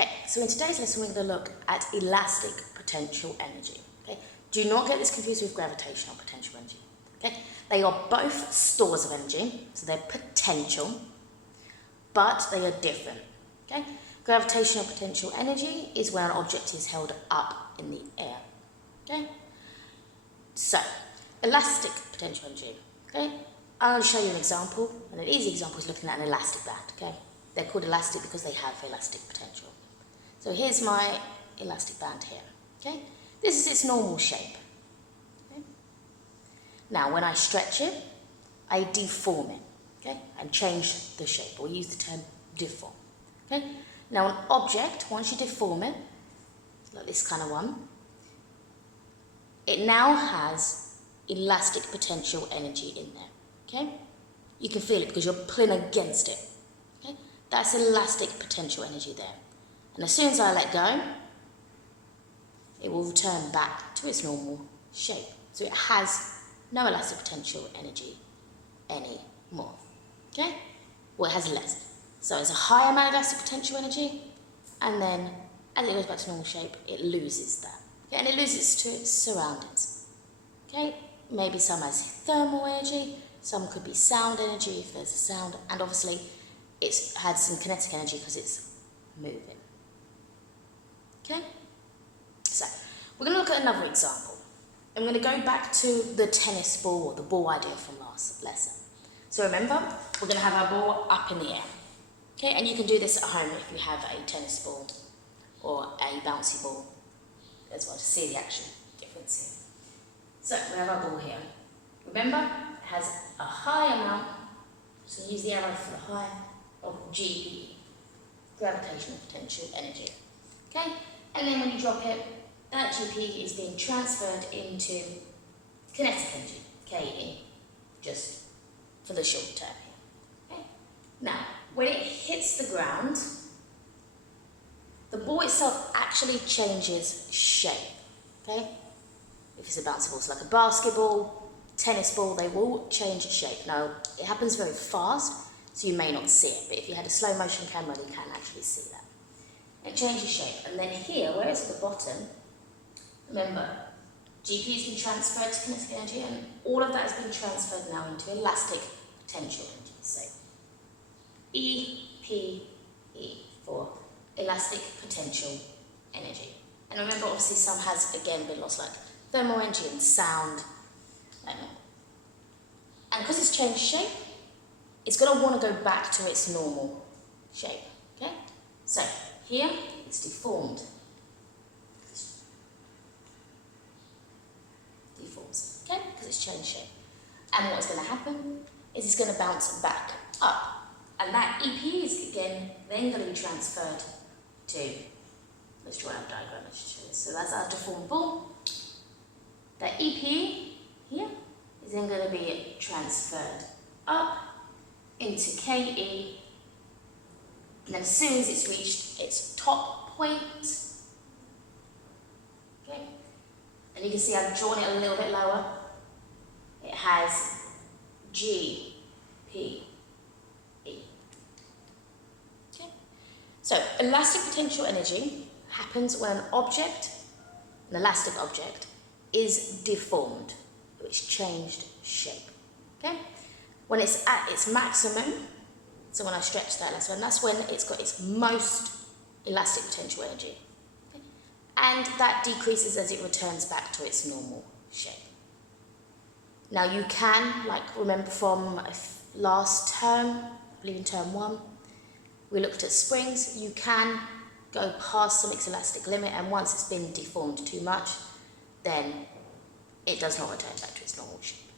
Okay, so in today's lesson we're going to look at elastic potential energy. Okay, do not get this confused with gravitational potential energy. Okay, they are both stores of energy, so they're potential, but they are different. Okay, gravitational potential energy is when an object is held up in the air. Okay, so elastic potential energy. Okay, I'll show you an example, and an easy example is looking at an elastic band. Okay, they're called elastic because they have elastic potential. So here's my elastic band here. Okay, this is its normal shape. Okay? Now when I stretch it, I deform it. Okay, and change the shape. We use the term deform. Okay, now an object, once you deform it, like this kind of one, it now has elastic potential energy in there. Okay, you can feel it because you're pulling against it. Okay, that's elastic potential energy there. And as soon as I let go, it will return back to its normal shape. So it has no elastic potential energy anymore. Okay? Well, it has less. So it's a higher amount of elastic potential energy, and then as it goes back to normal shape, it loses that. Okay? And it loses to its surroundings. Okay? Maybe some has thermal energy, some could be sound energy if there's a sound, and obviously it's had some kinetic energy because it's moving. Okay, so we're going to look at another example. I'm going to go back to the tennis ball, or the ball idea from last lesson. So remember, we're going to have our ball up in the air. Okay, and you can do this at home if you have a tennis ball or a bouncy ball as well to see the actual difference here. So we have our ball here. Remember, it has a high amount, so use the arrow for the high, of GPE, gravitational potential energy. Okay? And then when you drop it, that GP is being transferred into kinetic energy, KE, just for the short term here. Okay? Now, when it hits the ground, the ball itself actually changes shape. Okay? If it's a bouncy ball, it's like a basketball, tennis ball, they will change shape. Now, it happens very fast, so you may not see it, but if you had a slow motion camera, you can actually see that. It changes shape, and then here, where it's at the bottom, remember, GP has been transferred to kinetic energy, and all of that has been transferred now into elastic potential energy. So, EPE for elastic potential energy. And remember, obviously, some has again been lost, like thermal energy and sound. And because it's changed shape, it's going to want to go back to its normal shape. Okay, so. Here, it's deformed. Deforms, okay? Because it's changed shape. And what's going to happen is it's going to bounce back up. And that EP is again then going to be transferred to, let's draw out a diagram to show this. So that's our deformed ball. That EP here is then going to be transferred up into KE. And then as soon as it's reached its top point, okay, and you can see I've drawn it a little bit lower, it has GPE. Okay, so elastic potential energy happens when an object, an elastic object, is deformed, it's changed shape. Okay, when it's at its maximum, so when I stretch that, that's when it's got its most elastic potential energy. Okay? And that decreases as it returns back to its normal shape. Now you can, like remember from last term, I believe in term 1, we looked at springs, you can go past some elastic limit, and once it's been deformed too much, then it does not return back to its normal shape.